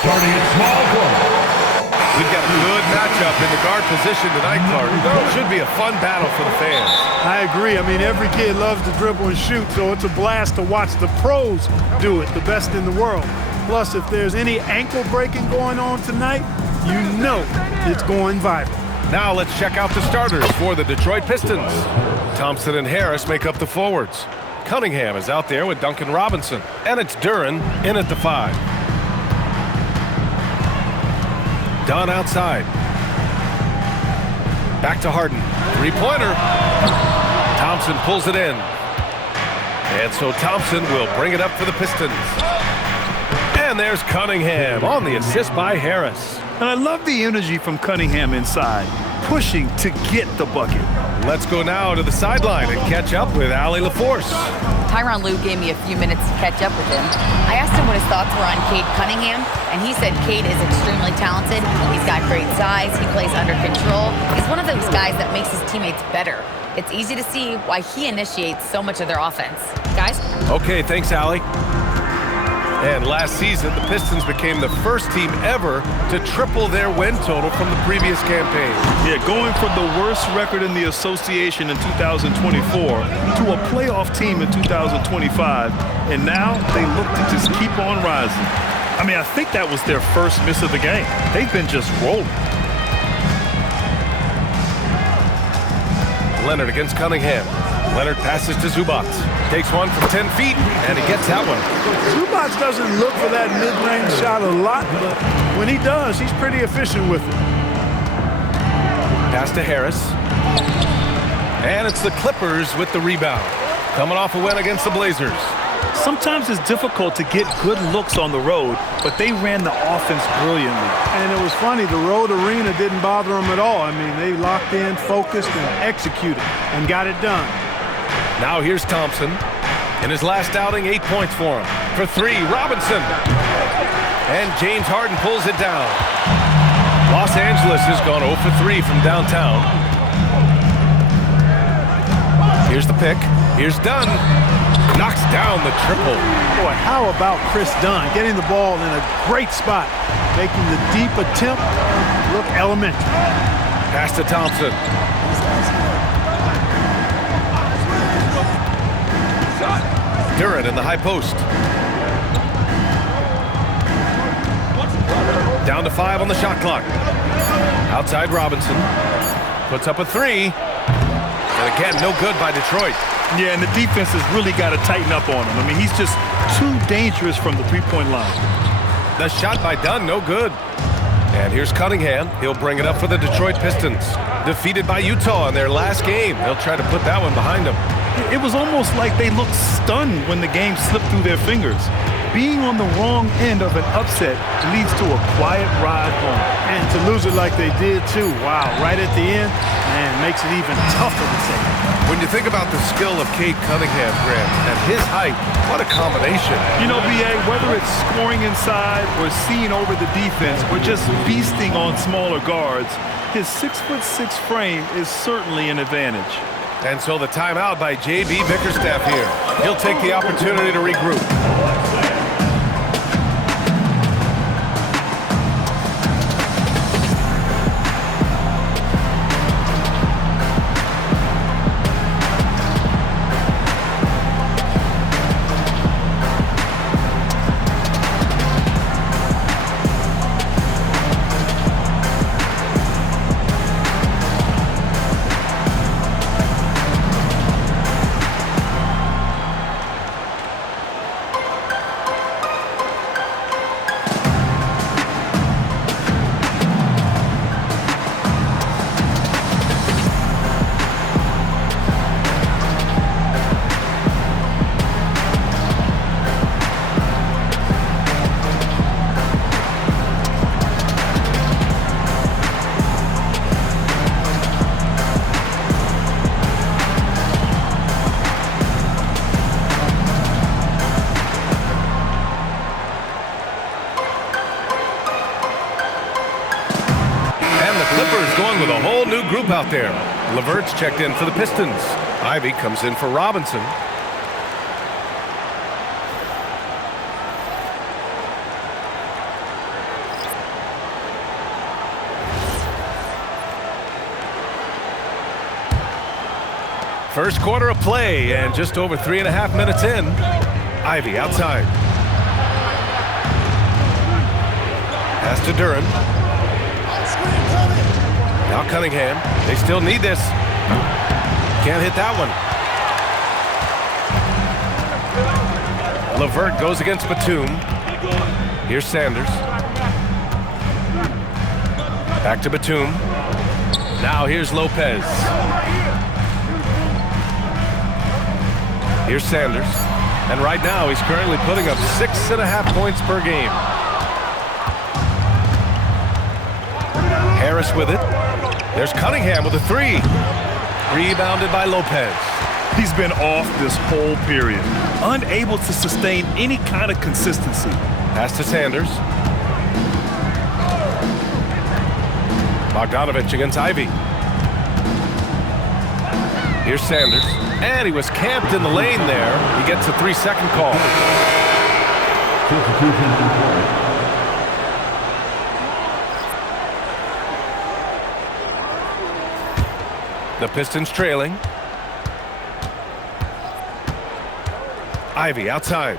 Starting at small forward. We've got a good matchup in the guard position tonight, Clark. Should be a fun battle for the fans. I agree. I mean, every kid loves to dribble and shoot, so it's a blast to watch the pros do it, the best in the world. Plus, if there's any ankle breaking going on tonight, you know it's going viral. Now let's check out the starters for the Detroit Pistons. Thompson and Harris make up the forwards. Cunningham is out there with Duncan Robinson, and it's Duren in at the 5. Dunn outside. Back to Harden. Three-pointer. Thompson pulls it in. And so Thompson will bring it up for the Pistons. And there's Cunningham on the assist by Harris. And I love the energy from Cunningham inside, pushing to get the bucket. Let's go now to the sideline and catch up with Allie LaForce. Tyronn Lue gave me a few minutes to catch up with him. I asked him what his thoughts were on Cade Cunningham, and he said Cade is extremely talented. He's got great size. He plays under control. He's one of those guys that makes his teammates better. It's easy to see why he initiates so much of their offense. Guys? Okay, thanks, Allie. And last season, the Pistons became the first team ever to triple their win total from the previous campaign. Yeah, going from the worst record in the association in 2024 to a playoff team in 2025, and now they look to just keep on rising. I mean, I think that was their first miss of the game. They've been just rolling. Leonard against Cunningham. Leonard passes to Zubac. Takes one from 10 feet, and he gets that one. Zubac doesn't look for that mid-range shot a lot, but when he does, he's pretty efficient with it. Pass to Harris. And it's the Clippers with the rebound. Coming off a win against the Blazers. Sometimes it's difficult to get good looks on the road, but they ran the offense brilliantly. And it was funny, the road arena didn't bother them at all. I mean, they locked in, focused, and executed, and got it done. Now here's Thompson. In his last outing, 8 points for him. For 3, Robinson. And James Harden pulls it down. Los Angeles has gone 0 for 3 from downtown. Here's the pick. Here's Dunn. Knocks down the triple. Boy, how about Chris Dunn getting the ball in a great spot, making the deep attempt look elementary. Pass to Thompson. Duren in the high post. Down to 5 on the shot clock. Outside Robinson. Puts up a 3. And again, no good by Detroit. Yeah, and the defense has really got to tighten up on him. I mean, he's just too dangerous from the three-point line. The shot by Dunn, no good. And here's Cunningham. He'll bring it up for the Detroit Pistons. Defeated by Utah in their last game. They'll try to put that one behind them. It was almost like they looked stunned when the game slipped through their fingers. Being on the wrong end of an upset leads to a quiet ride home. And to lose it like they did, too. Wow, right at the end, man, makes it even tougher to say. When you think about the skill of Cade Cunningham, Grant, and his height, what a combination. You know, B.A., whether it's scoring inside or seeing over the defense or just feasting on smaller guards, his 6'6" frame is certainly an advantage. And so the timeout by J.B. Bickerstaff here. He'll take the opportunity to regroup. Going with a whole new group out there. LeVert's checked in for the Pistons. Ivy comes in for Robinson. First quarter of play and just over 3.5 minutes in. Ivy outside. Pass to Duran. Now Cunningham. They still need this. Can't hit that one. LeVert goes against Batum. Here's Sanders. Back to Batum. Now here's Lopez. Here's Sanders. And right now he's currently putting up 6.5 points per game. Harris with it. There's Cunningham with a three. Rebounded by Lopez. He's been off this whole period, unable to sustain any kind of consistency. Pass to Sanders. Bogdanovich against Ivy. Here's Sanders. And he was camped in the lane there. He gets a 3-second call. The Pistons trailing. Ivy outside.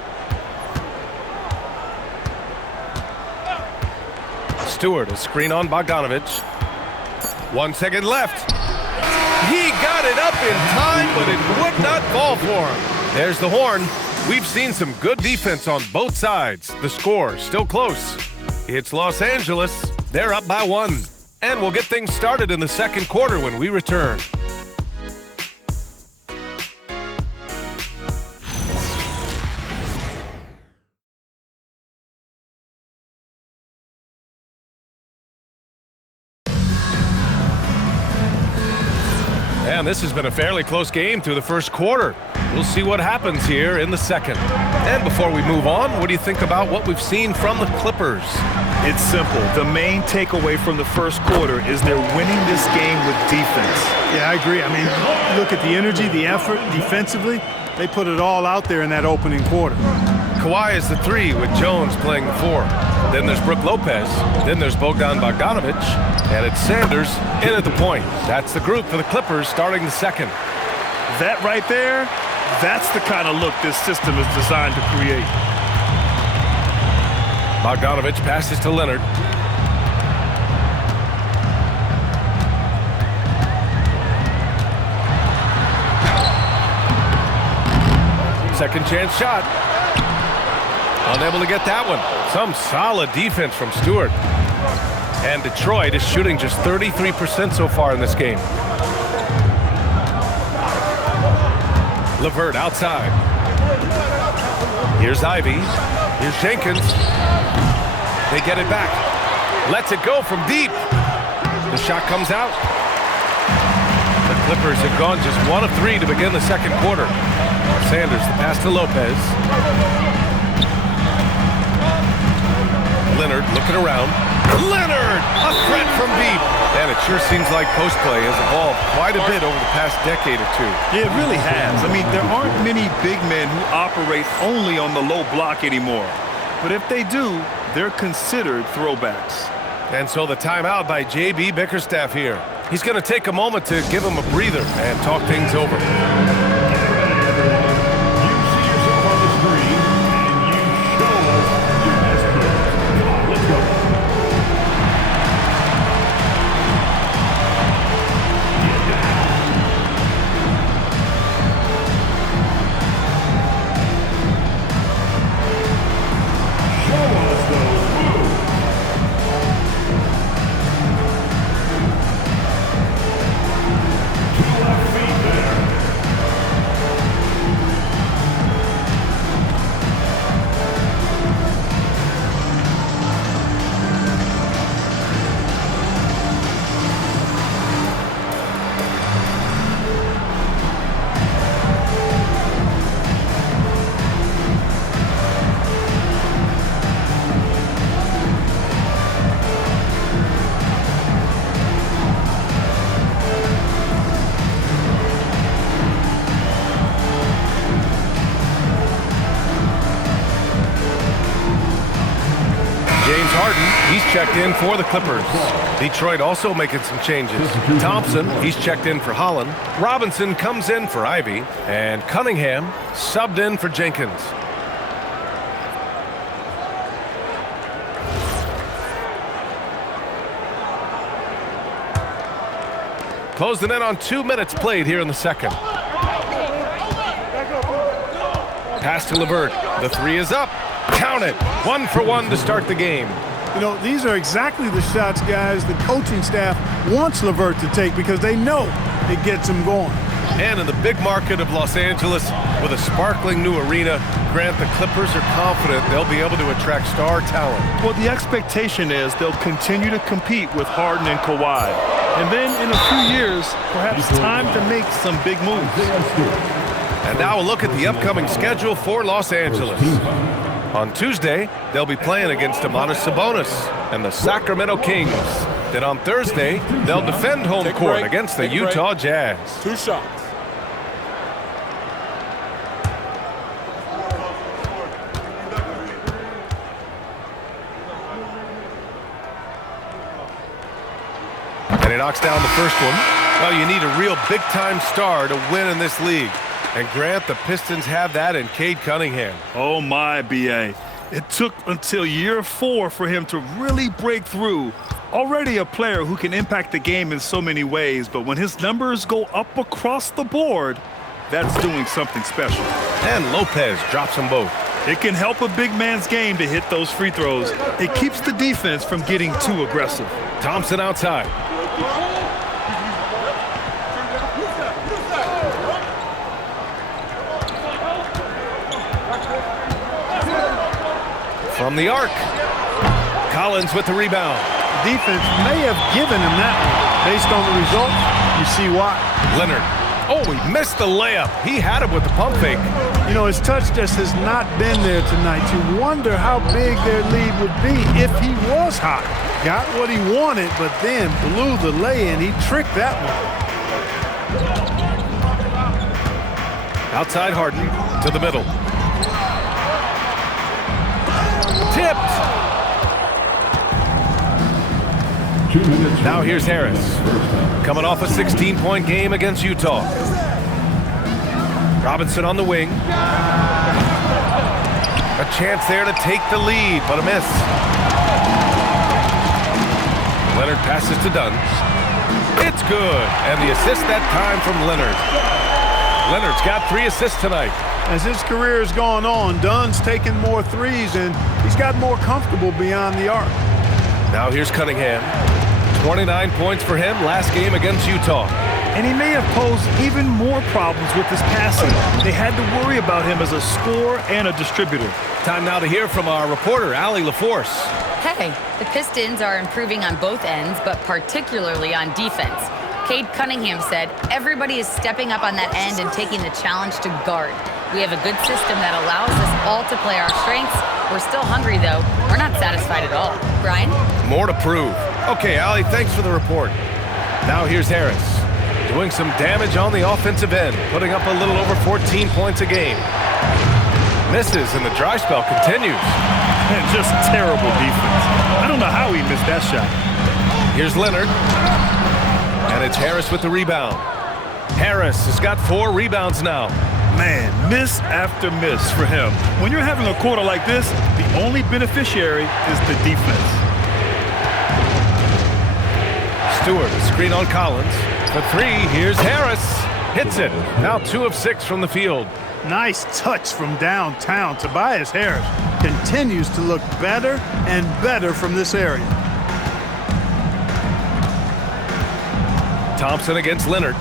Stewart, a screen on Bogdanovich. 1 second left. He got it up in time, but it would not fall for him. There's the horn. We've seen some good defense on both sides. The score still close. It's Los Angeles. They're up by 1. And we'll get things started in the second quarter when we return. And this has been a fairly close game through the first quarter. We'll see what happens here in the second. And before we move on, what do you think about what we've seen from the Clippers? It's simple. The main takeaway from the first quarter is they're winning this game with defense. Yeah, I agree. I mean, look at the energy, the effort defensively. They put it all out there in that opening quarter. Kawhi is the 3 with Jones playing the 4. Then there's Brook Lopez. Then there's Bogdan Bogdanovich. And it's Sanders in at the point. That's the group for the Clippers starting the second. That right there, that's the kind of look this system is designed to create. Bogdanovich passes to Leonard. Second chance shot. Unable to get that one. Some solid defense from Stewart. And Detroit is shooting just 33% so far in this game. LeVert outside. Here's Ivy. Here's Jenkins. They get it back. Lets it go from deep. The shot comes out. The Clippers have gone just 1 of 3 to begin the second quarter. Sanders, the pass to Lopez. Leonard looking around. Leonard! A threat from deep. And it sure seems like post play has evolved quite a bit over the past decade or two. It really has. I mean, there aren't many big men who operate only on the low block anymore. But if they do, they're considered throwbacks. And so the timeout by J.B. Bickerstaff here. He's going to take a moment to give him a breather and talk things over. James Harden, he's checked in for the Clippers. Detroit also making some changes. Thompson, he's checked in for Holland. Robinson comes in for Ivy. And Cunningham subbed in for Jenkins. Closing in on 2 minutes played here in the second. Pass to LeVert. The three is up. Count it. 1 for 1 to start the game. You know, these are exactly the shots, guys, the coaching staff wants LeVert to take because they know it gets him going. And in the big market of Los Angeles, with a sparkling new arena, Grant, the Clippers are confident they'll be able to attract star talent. Well, the expectation is they'll continue to compete with Harden and Kawhi. And then in a few years, perhaps time to make some big moves. And now a look at the upcoming schedule for Los Angeles. On Tuesday, they'll be playing against Domantas Sabonis and the Sacramento Kings. Then on Thursday, they'll defend home court against the Utah Jazz. 2 shots. And he knocks down the first one. Well, you need a real big-time star to win in this league. And Grant, the Pistons have that in Cade Cunningham. Oh my, B.A. It took until year 4 for him to really break through. Already a player who can impact the game in so many ways, but when his numbers go up across the board, that's doing something special. And Lopez drops them both. It can help a big man's game to hit those free throws. It keeps the defense from getting too aggressive. Thompson outside. From the arc. Collins with the rebound. Defense may have given him that one. Based on the result, you see why. Leonard. Oh, he missed the layup. He had it with the pump fake. You know, his touch just has not been there tonight. You wonder how big their lead would be if he was hot. Got what he wanted, but then blew the lay-in. He tricked that one. Outside Harden to the middle. Tipped. Now here's Harris. Coming off a 16-point game against Utah. Robinson on the wing. A chance there to take the lead, but a miss. Leonard passes to Dunn. It's good. And the assist that time from Leonard. Leonard's got 3 assists tonight. As his career has gone on, Dunn's taken more threes, and he's got more comfortable beyond the arc. Now here's Cunningham. 29 points for him last game against Utah. And he may have posed even more problems with his passing. They had to worry about him as a scorer and a distributor. Time now to hear from our reporter, Allie LaForce. Hey, the Pistons are improving on both ends, but particularly on defense. Cade Cunningham said, everybody is stepping up on that end and taking the challenge to guard. We have a good system that allows us all to play our strengths. We're still hungry, though. We're not satisfied at all. Brian? More to prove. Okay, Allie, thanks for the report. Now here's Harris. Doing some damage on the offensive end, putting up a little over 14 points a game. Misses, and the dry spell continues. And just terrible defense. I don't know how he missed that shot. Here's Leonard. And it's Harris with the rebound. Harris has got 4 rebounds now. Man, miss after miss for him. When you're having a quarter like this, the only beneficiary is the defense. Stewart, a screen on Collins. For 3, here's Harris. Hits it. Now 2 of 6 from the field. Nice touch from downtown. Tobias Harris continues to look better and better from this area. Thompson against Leonard.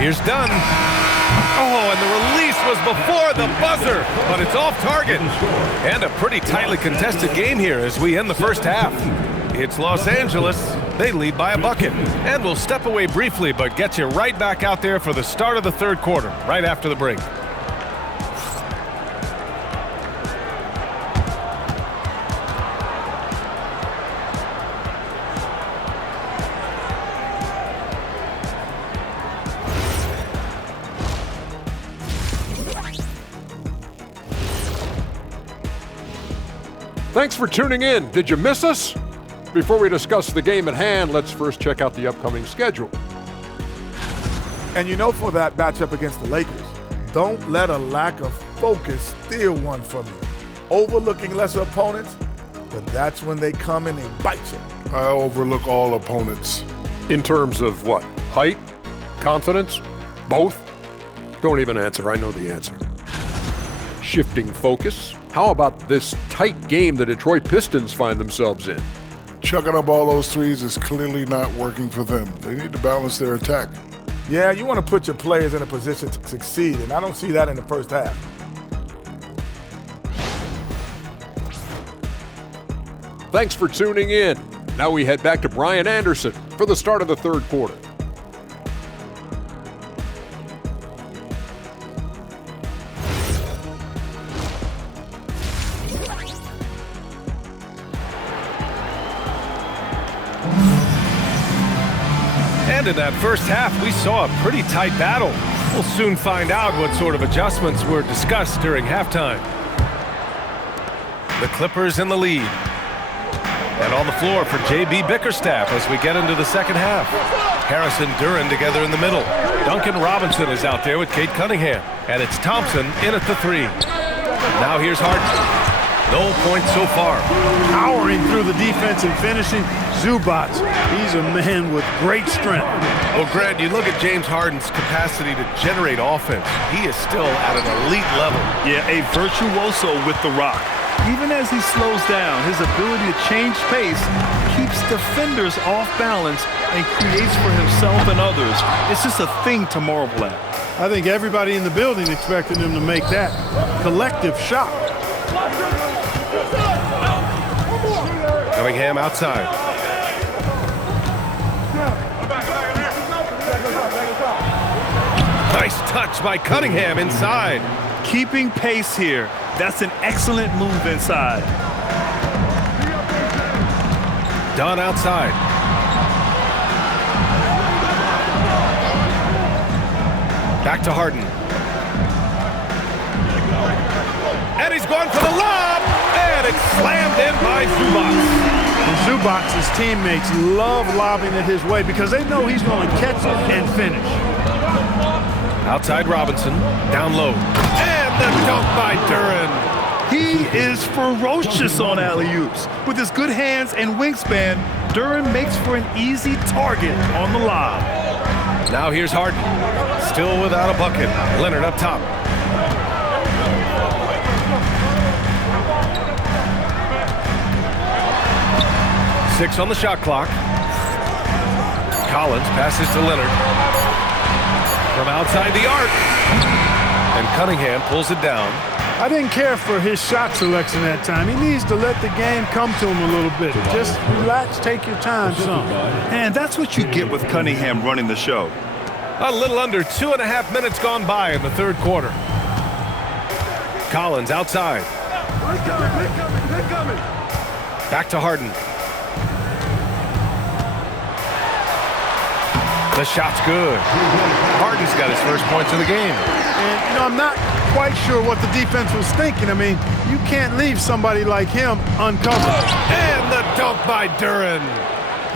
Here's Dunn. Oh, and the release was before the buzzer, but it's off target. And a pretty tightly contested game here as we end the first half. It's Los Angeles. They lead by a bucket. And we'll step away briefly, but get you right back out there for the start of the third quarter, right after the break. Thanks for tuning in. Did you miss us? Before we discuss the game at hand, let's first check out the upcoming schedule. And for that matchup against the Lakers, don't let a lack of focus steal one from you. Overlooking lesser opponents, but that's when they come in and bite you. I overlook all opponents. In terms of what? Height? Confidence? Both? Don't even answer. I know the answer. Shifting focus. How about this tight game the Detroit Pistons find themselves in? Chucking up all those threes is clearly not working for them. They need to balance their attack. Yeah, you want to put your players in a position to succeed, and I don't see that in the first half. Thanks for tuning in. Now we head back to Brian Anderson for the start of the third quarter. And in that first half, we saw a pretty tight battle. We'll soon find out what sort of adjustments were discussed during halftime. The Clippers in the lead. And on the floor for J.B. Bickerstaff as we get into the second half. Harris and Duren together in the middle. Duncan Robinson is out there with Cade Cunningham. And it's Thompson in at the three. Now here's Harden. No points so far. Powering through the defense and finishing, Zubac. He's a man with great strength. Well, Grant, you look at James Harden's capacity to generate offense. He is still at an elite level. Yeah, a virtuoso with the rock. Even as he slows down, his ability to change pace keeps defenders off balance and creates for himself and others. It's just a thing to marvel at. I think everybody in the building expected him to make that collective shot. Cunningham outside. Nice touch by Cunningham inside. Keeping pace here. That's an excellent move inside. Dunn outside. Back to Harden. And he's going for the lob. And it's slammed in by Zubac. And Zubac's teammates love lobbing it his way because they know he's going to catch it and finish. Outside Robinson, down low. And the dunk by Duren. He is ferocious on alley-oops. With his good hands and wingspan, Duren makes for an easy target on the lob. Now here's Harden. Still without a bucket. Leonard up top. Six on the shot clock. Collins passes to Leonard. From outside the arc. And Cunningham pulls it down. I didn't care for his shot selection that time. He needs to let the game come to him a little bit. Just relax, take your time some. And that's what you get with Cunningham running the show. A little under 2.5 minutes gone by in the third quarter. Collins outside. Back to Harden. The shot's good. Harden's got his first points of the game. And, I'm not quite sure what the defense was thinking. I mean, you can't leave somebody like him uncovered. And the dunk by Duren.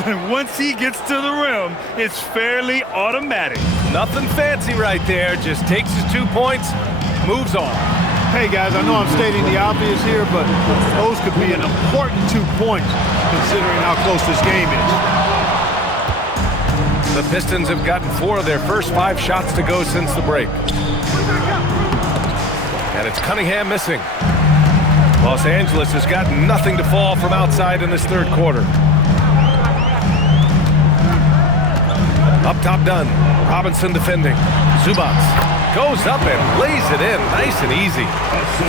And once he gets to the rim, it's fairly automatic. Nothing fancy right there. Just takes his 2 points, moves on. Hey, guys, I know I'm stating the obvious here, but those could be an important 2 points considering how close this game is. The Pistons have gotten 4 of their first 5 shots to go since the break. And it's Cunningham missing. Los Angeles has got nothing to fall from outside in this third quarter. Up top done. Robinson defending. Zubac goes up and lays it in nice and easy.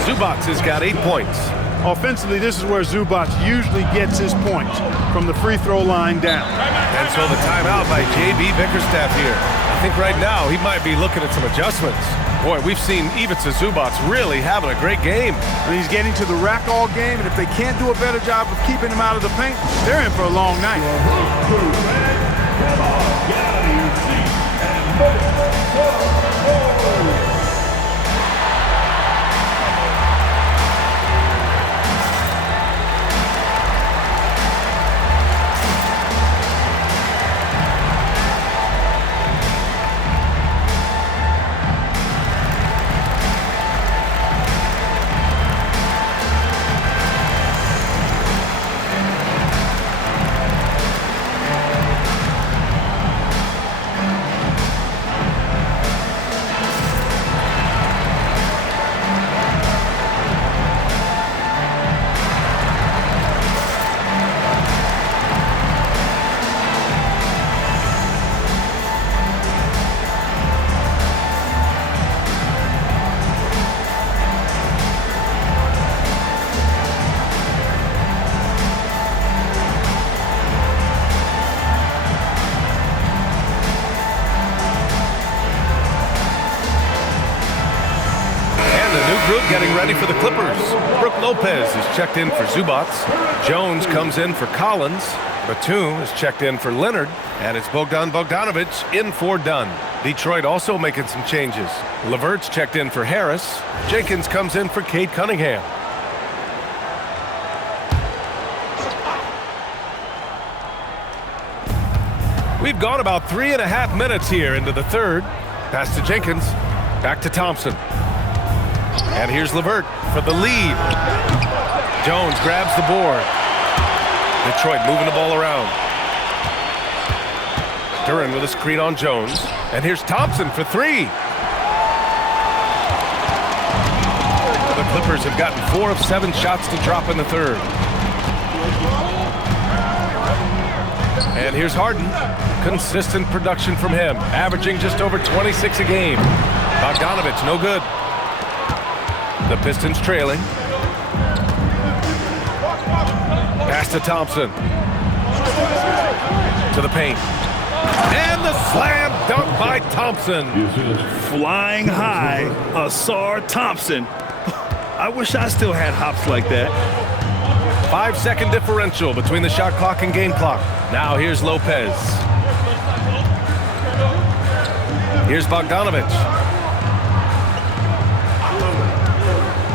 Zubac has got 8 points. Offensively, this is where Zubac usually gets his points, from the free throw line down. And so the timeout by J.B. Bickerstaff here. I think right now he might be looking at some adjustments. Boy, we've seen Ivica Zubac really having a great game. And he's getting to the rack all game, and if they can't do a better job of keeping him out of the paint, they're in for a long night. the new group getting ready for the Clippers. Brook Lopez is checked in for Zubats. Jones comes in for Collins. Batum is checked in for Leonard. And it's Bogdan Bogdanovic in for Dunn. Detroit also making some changes. LeVert's checked in for Harris. Jenkins comes in for Cade Cunningham. We've gone about 3.5 minutes here into the third. Pass to Jenkins. Back to Thompson. And here's LeVert for the lead. Jones grabs the board. Detroit moving the ball around. Duran with a screen on Jones. And here's Thompson for three. The Clippers have gotten 4 of 7 shots to drop in the third. And here's Harden. Consistent production from him, averaging just over 26 a game. Bogdanovic, no good. The Pistons trailing. Pass to Thompson. To the paint. And the slam dunk by Thompson. Flying high, Asar Thompson. I wish I still had hops like that. 5-second differential between the shot clock and game clock. Now here's Lopez. Here's Bogdanovic.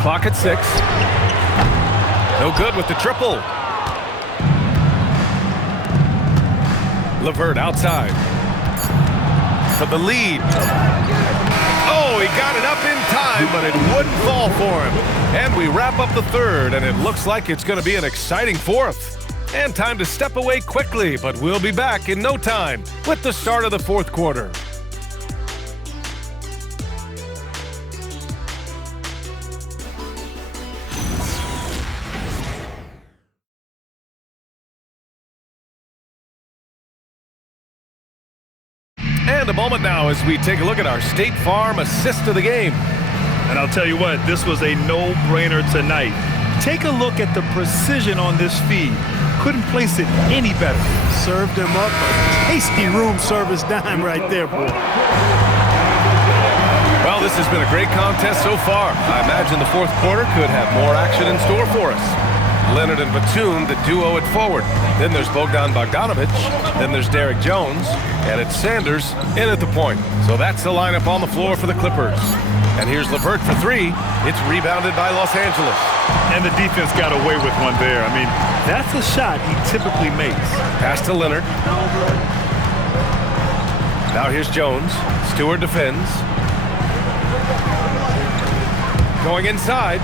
Clock at 6. No good with the triple. LeVert outside. For the lead. Oh, he got it up in time, but it wouldn't fall for him. And we wrap up the third, and it looks like it's going to be an exciting fourth. And time to step away quickly, but we'll be back in no time with the start of the fourth quarter. And a moment now as we take a look at our State Farm assist of the game. And I'll tell you what, this was a no-brainer tonight. Take a look at the precision on this feed. Couldn't place it any better. Served him up a tasty room service dime right there, boy. Well, this has been a great contest so far. I imagine the fourth quarter could have more action in store for us. Leonard and Batum, the duo at forward. Then there's Bogdan Bogdanovic. Then there's Derek Jones. And it's Sanders in at the point. So that's the lineup on the floor for the Clippers. And here's LeVert for three. It's rebounded by Los Angeles. And the defense got away with one there. I mean, that's a shot he typically makes. Pass to Leonard. Now here's Jones. Stewart defends. Going inside.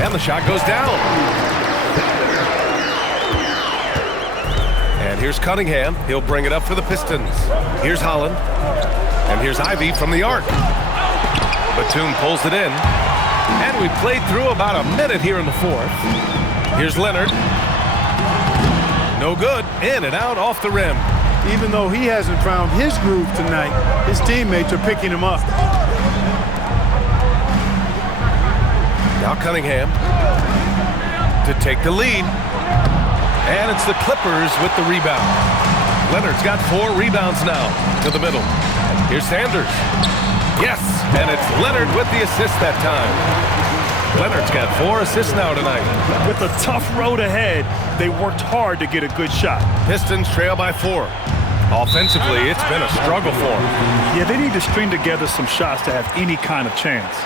And the shot goes down. And here's Cunningham. He'll bring it up for the Pistons. Here's Holland. And here's Ivy from the arc. Batum pulls it in. And we played through about a minute here in the fourth. Here's Leonard. No good. In and out off the rim. Even though he hasn't found his groove tonight, his teammates are picking him up. Now Cunningham to take the lead. And it's the Clippers with the rebound. Leonard's got 4 rebounds now to the middle. Here's Sanders. Yes, and it's Leonard with the assist that time. Leonard's got 4 assists now tonight. With a tough road ahead, they worked hard to get a good shot. Pistons trail by 4. Offensively, it's been a struggle for them. Yeah, they need to string together some shots to have any kind of chance.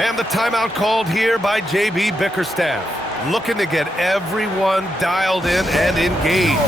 And the timeout called here by J.B. Bickerstaff. Looking to get everyone dialed in and engaged.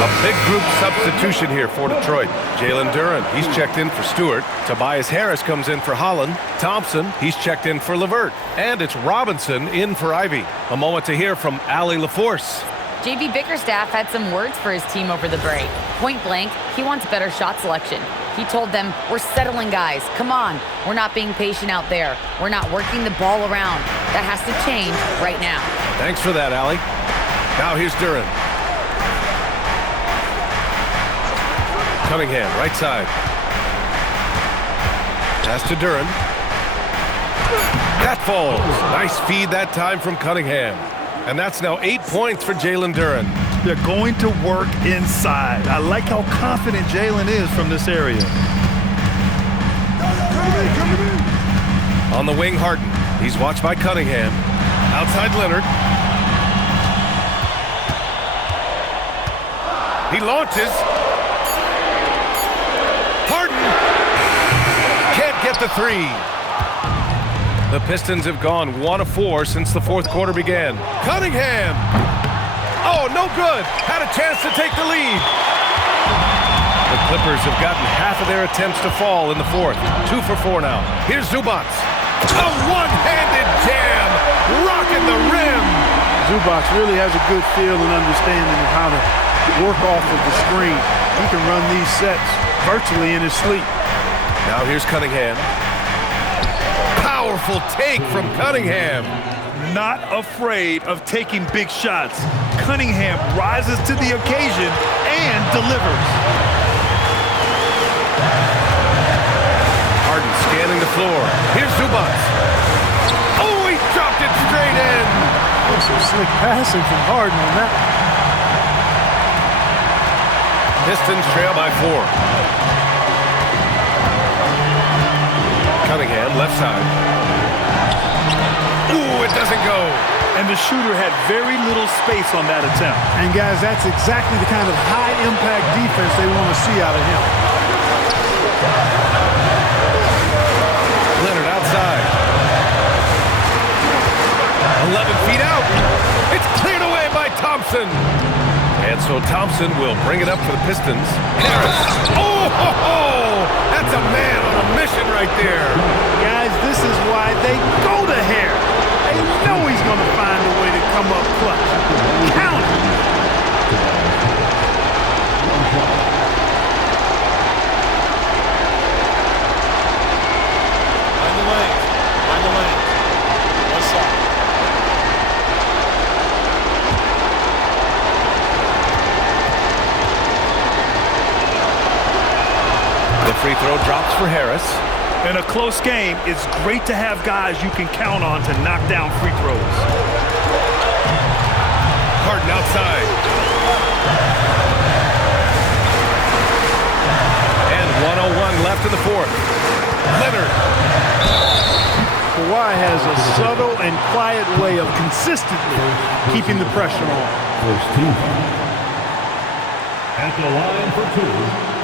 A big group substitution here for Detroit. Jalen Duren, he's checked in for Stewart. Tobias Harris comes in for Holland. Thompson, he's checked in for Levert. And it's Robinson in for Ivy. A moment to hear from Allie LaForce. JB Bickerstaff had some words for his team over the break. Point blank, he wants better shot selection. He told them, we're settling, guys. Come on. We're not being patient out there. We're not working the ball around. That has to change right now. Thanks for that, Allie. Now here's Duren. Cunningham, right side. Pass to Duren. That falls. Nice feed that time from Cunningham. And that's now 8 points for Jalen Duren. They're going to work inside. I like how confident Jalen is from this area. On the wing, Harden. He's watched by Cunningham. Outside Leonard. He launches. Harden can't get the three. The Pistons have gone 1 of 4 since the fourth quarter began. Cunningham. Oh, no good. Had a chance to take the lead. The Clippers have gotten half of their attempts to fall in the fourth. 2 for 4 now. Here's Zubac. A one-handed jam. Rocking the rim. Zubac really has a good feel and understanding of how to work off of the screen. He can run these sets virtually in his sleep. Now here's Cunningham. Powerful take from Cunningham. Not afraid of taking big shots. Cunningham rises to the occasion and delivers. Harden scanning the floor. Here's Zubac. Oh, he dropped it straight in. Some slick passing from Harden on that. Pistons trail by 4. Cunningham, left side. Ooh, it doesn't go. And the shooter had very little space on that attempt. And guys, that's exactly the kind of high-impact defense they want to see out of him. Leonard outside. 11 feet out. It's cleared away by Thompson. And so Thompson will bring it up for the Pistons. Harris. Oh, ho, ho. That's a man on a mission right there. Guys, this is why they go to Harris. They know he's going to find a way to come up clutch. Count it. Find the lane. Find the lane. West side. The free throw drops for Harris. In a close game, it's great to have guys you can count on to knock down free throws. Harden outside. And 1:01 left in the fourth. Leonard. Kawhi has a subtle and quiet way of consistently keeping the pressure on. At the line for 2.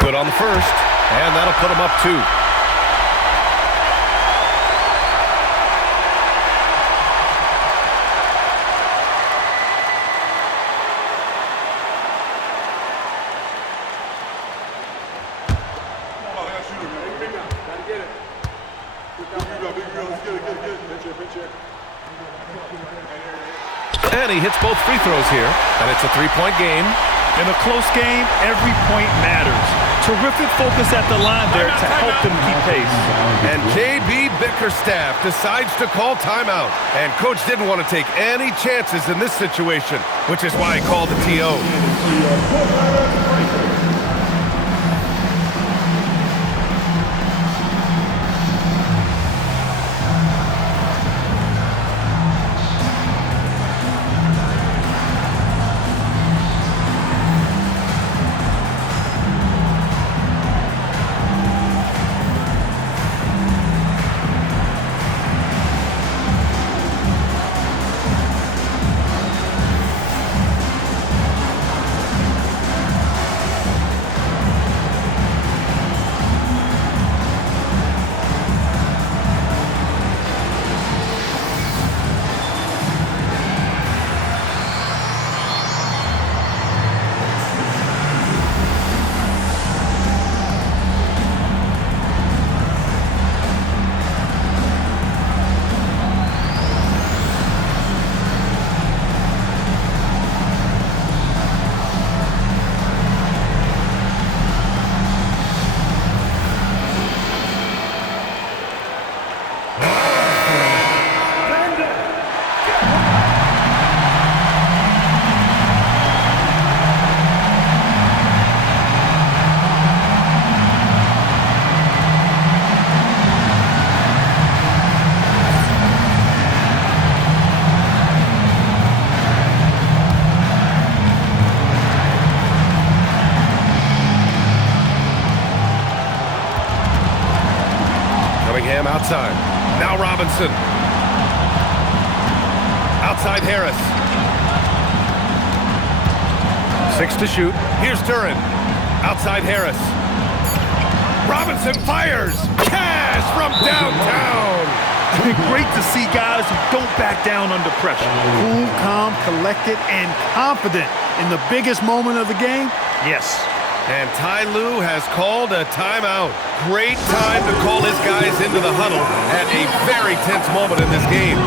Good on the first, and that'll put him up 2. And he hits both free throws here, and it's a 3-point game. In a close game, every point matters. Terrific focus at the line there to help them keep pace. And JB Bickerstaff decides to call timeout. And coach didn't want to take any chances in this situation, which is why he called the TO. outside Harris. 6 to shoot. Here's Duran. Outside Harris. Robinson fires. Cash from downtown. Great to see guys who don't back down under pressure. Cool, calm, collected, and confident in the biggest moment of the game. Yes. And Ty Lue has called a timeout. Great time to call his guys into the huddle at a very tense moment in this game.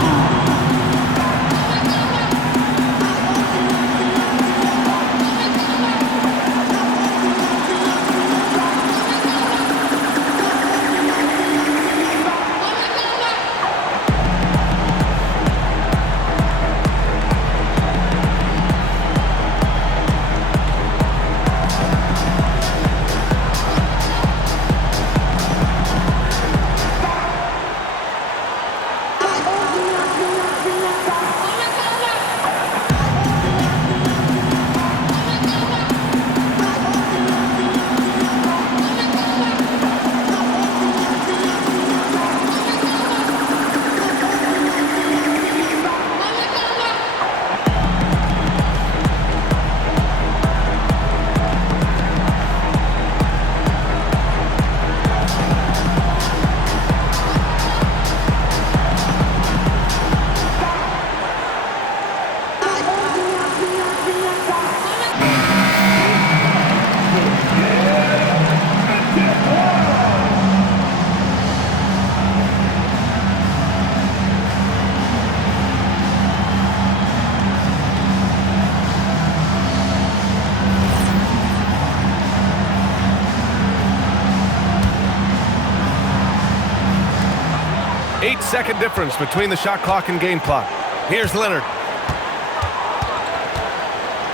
Second difference between the shot clock and game clock. Here's Leonard.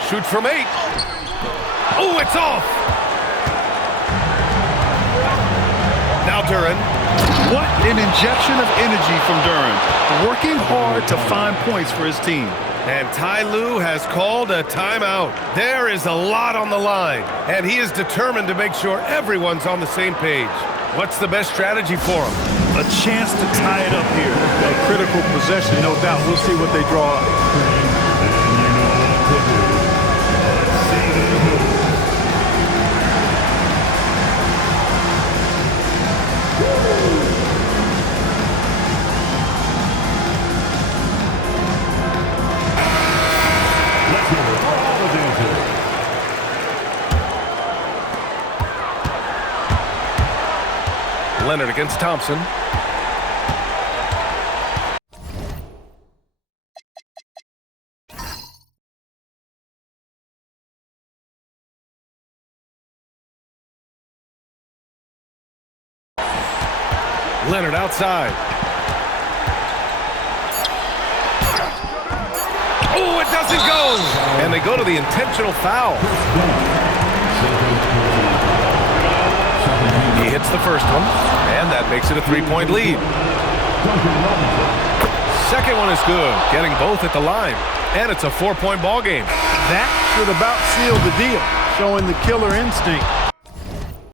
Shoots from 8. Oh, it's off. Now Duran. What an injection of energy from Duran. Working hard to find points for his team. And Ty Lue has called a timeout. There is a lot on the line, and he is determined to make sure everyone's on the same page. What's the best strategy for him? A chance to tie it up here. A critical possession, no doubt. We'll see what they draw up. Leonard against Thompson. Leonard outside. Oh, it doesn't go! And they go to the intentional foul. He hits the first one, and that makes it a 3-point lead. Second one is good, getting both at the line. And it's a 4-point ball game. That should about seal the deal, showing the killer instinct.